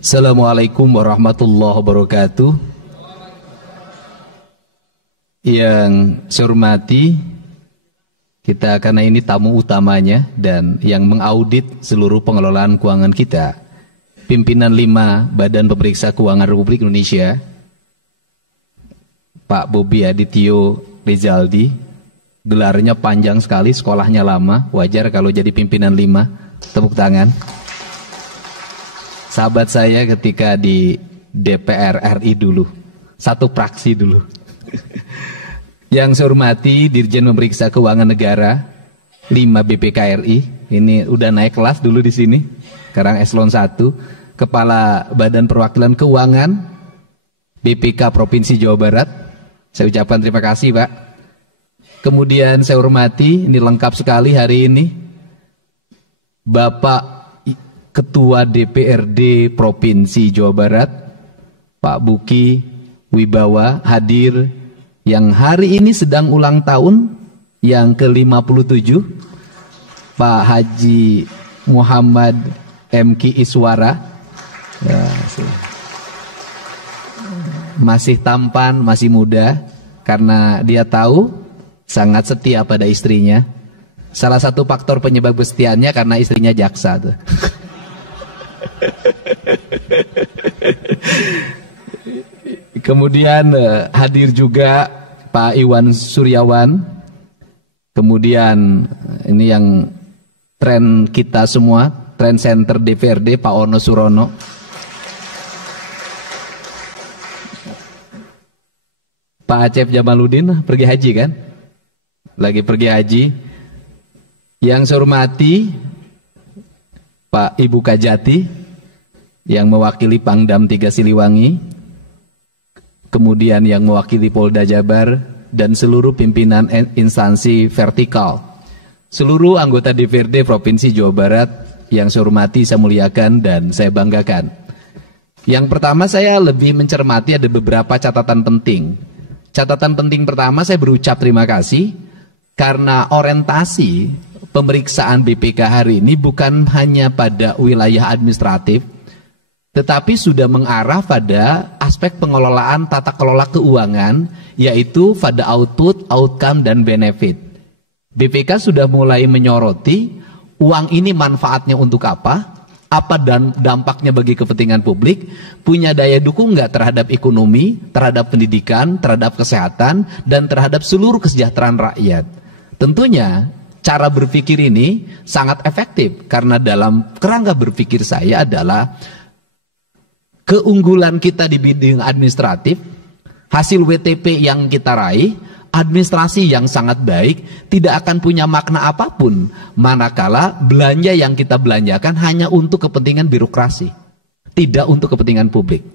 Assalamualaikum warahmatullahi wabarakatuh. Yang saya hormati, kita karena ini tamu utamanya dan yang mengaudit seluruh pengelolaan keuangan kita, pimpinan 5 Badan Pemeriksa Keuangan Republik Indonesia, Pak Bobi Adityo Rizaldi. Gelarnya panjang sekali, sekolahnya lama, wajar kalau jadi pimpinan 5. Tepuk tangan. Sahabat saya ketika di DPR RI dulu, satu fraksi dulu. Yang saya hormati Dirjen Pemeriksa Keuangan Negara 5 BPKRI, ini udah naik kelas dulu di sini, sekarang eselon 1, Kepala Badan Perwakilan Keuangan BPK Provinsi Jawa Barat. Saya ucapkan terima kasih, Pak. Kemudian saya hormati, ini lengkap sekali hari ini, Bapak Ketua DPRD Provinsi Jawa Barat, Pak Buki Wibawa hadir, yang hari ini sedang ulang tahun yang ke-57, Pak Haji Muhammad MK Iswara, ya, masih tampan, masih muda, karena dia tahu sangat setia pada istrinya. Salah satu faktor penyebab kesetiaannya karena istrinya jaksa tuh. Kemudian hadir juga Pak Iwan Suryawan. Kemudian ini yang tren kita semua, tren center DPRD, Pak Ono Surono. Pak Acep Jamaluddin pergi haji kan? Lagi pergi haji. Yang saya hormati Pak Ibu Kajati yang mewakili Pangdam 3 Siliwangi. Kemudian yang mewakili Polda Jabar dan seluruh pimpinan instansi vertikal, seluruh anggota DPRD Provinsi Jawa Barat yang saya hormati, saya muliakan dan saya banggakan. Yang pertama, saya lebih mencermati ada beberapa catatan penting. Catatan penting pertama, saya berucap terima kasih karena orientasi pemeriksaan BPK hari ini bukan hanya pada wilayah administratif, tetapi sudah mengarah pada aspek pengelolaan tata kelola keuangan, yaitu pada output, outcome, dan benefit. BPK sudah mulai menyoroti uang ini manfaatnya untuk apa dan dampaknya bagi kepentingan publik, punya daya dukung nggak terhadap ekonomi, terhadap pendidikan, terhadap kesehatan, dan terhadap seluruh kesejahteraan rakyat. Tentunya cara berpikir ini sangat efektif, karena dalam kerangka berpikir saya adalah keunggulan kita di bidang administratif, hasil WTP yang kita raih, administrasi yang sangat baik, tidak akan punya makna apapun manakala belanja yang kita belanjakan hanya untuk kepentingan birokrasi, tidak untuk kepentingan publik.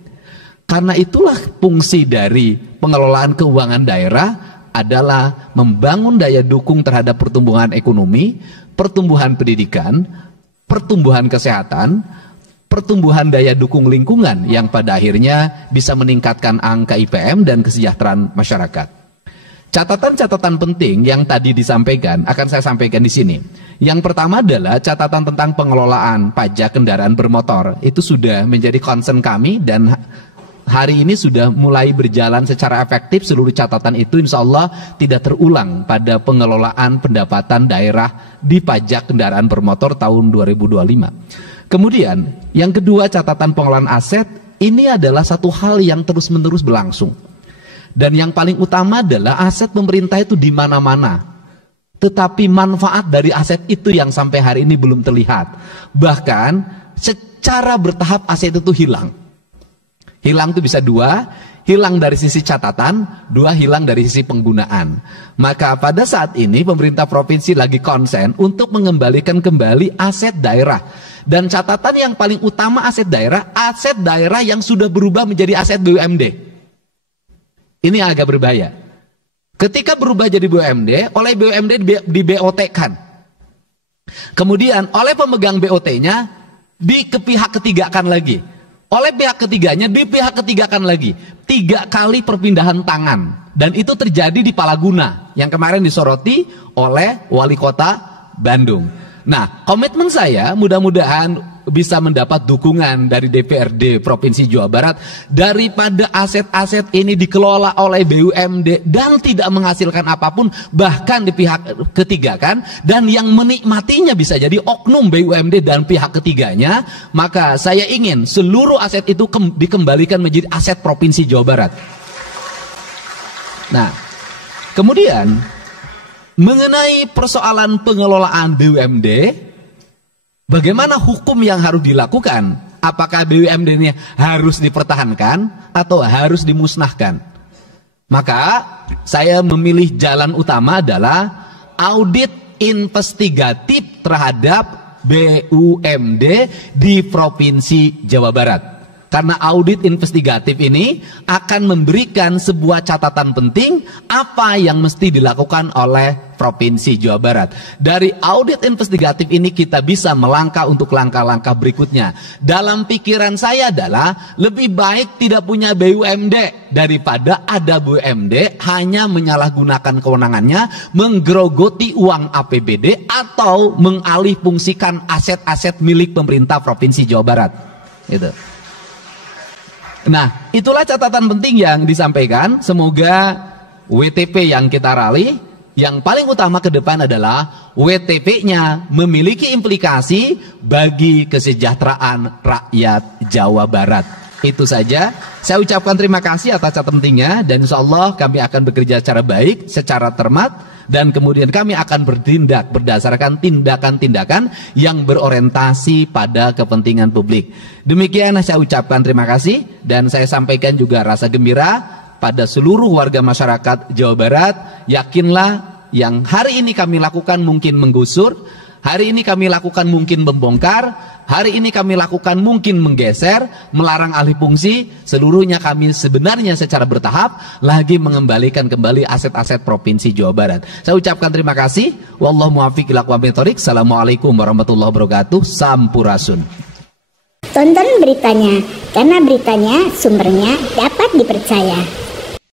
Karena itulah fungsi dari pengelolaan keuangan daerah adalah membangun daya dukung terhadap pertumbuhan ekonomi, pertumbuhan pendidikan, pertumbuhan kesehatan, pertumbuhan daya dukung lingkungan yang pada akhirnya bisa meningkatkan angka IPM dan kesejahteraan masyarakat. Catatan-catatan penting yang tadi disampaikan akan saya sampaikan di sini. Yang pertama adalah catatan tentang pengelolaan pajak kendaraan bermotor. Itu sudah menjadi concern kami dan hari ini sudah mulai berjalan secara efektif. Seluruh catatan itu insya Allah tidak terulang pada pengelolaan pendapatan daerah di pajak kendaraan bermotor tahun 2025. Kemudian yang kedua, catatan pengelolaan aset ini adalah satu hal yang terus-menerus berlangsung. Dan yang paling utama adalah aset pemerintah itu di mana-mana. Tetapi manfaat dari aset itu yang sampai hari ini belum terlihat. Bahkan secara bertahap aset itu hilang. Hilang itu bisa dua, hilang dari sisi catatan, dua hilang dari sisi penggunaan. Maka pada saat ini pemerintah provinsi lagi konsen untuk mengembalikan kembali aset daerah. Dan catatan yang paling utama aset daerah yang sudah berubah menjadi aset BUMD. Ini agak berbahaya. Ketika berubah jadi BUMD, oleh BUMD di BOT-kan. Kemudian oleh pemegang BOT-nya di pihak ketigakan lagi. Oleh pihak ketiganya di pihak ketigakan lagi. 3 kali perpindahan tangan. Dan itu terjadi di Palaguna yang kemarin disoroti oleh Wali Kota Bandung. Nah, komitmen saya mudah-mudahan bisa mendapat dukungan dari DPRD Provinsi Jawa Barat daripada aset-aset ini dikelola oleh BUMD dan tidak menghasilkan apapun, bahkan di pihak ketiga kan, dan yang menikmatinya bisa jadi oknum BUMD dan pihak ketiganya, maka saya ingin seluruh aset itu dikembalikan menjadi aset Provinsi Jawa Barat. Nah, kemudian mengenai persoalan pengelolaan BUMD, bagaimana hukum yang harus dilakukan? Apakah BUMD ini harus dipertahankan atau harus dimusnahkan? Maka saya memilih jalan utama adalah audit investigatif terhadap BUMD di Provinsi Jawa Barat. Karena audit investigatif ini akan memberikan sebuah catatan penting apa yang mesti dilakukan oleh Provinsi Jawa Barat. Dari audit investigatif ini kita bisa melangkah untuk langkah-langkah berikutnya. Dalam pikiran saya adalah lebih baik tidak punya BUMD daripada ada BUMD hanya menyalahgunakan kewenangannya, menggerogoti uang APBD atau mengalih fungsikan aset-aset milik pemerintah Provinsi Jawa Barat. Gitu. Nah, itulah catatan penting yang disampaikan. Semoga WTP yang kita raih, yang paling utama ke depan adalah WTP-nya memiliki implikasi bagi kesejahteraan rakyat Jawa Barat. Itu saja. Saya ucapkan terima kasih atas catatan pentingnya, dan insya Allah kami akan bekerja secara baik, secara cermat, dan kemudian kami akan bertindak berdasarkan tindakan-tindakan yang berorientasi pada kepentingan publik. Demikian saya ucapkan terima kasih, dan saya sampaikan juga rasa gembira pada seluruh warga masyarakat Jawa Barat. Yakinlah yang hari ini kami lakukan mungkin menggusur, hari ini kami lakukan mungkin membongkar, hari ini kami lakukan mungkin menggeser, melarang alih fungsi, seluruhnya kami sebenarnya secara bertahap lagi mengembalikan kembali aset-aset Provinsi Jawa Barat. Saya ucapkan terima kasih. Wallahu muwaffiq ila aqwamit thoriq. Assalamualaikum warahmatullahi wabarakatuh. Sampurasun. Tonton beritanya, karena beritanya sumbernya dapat dipercaya.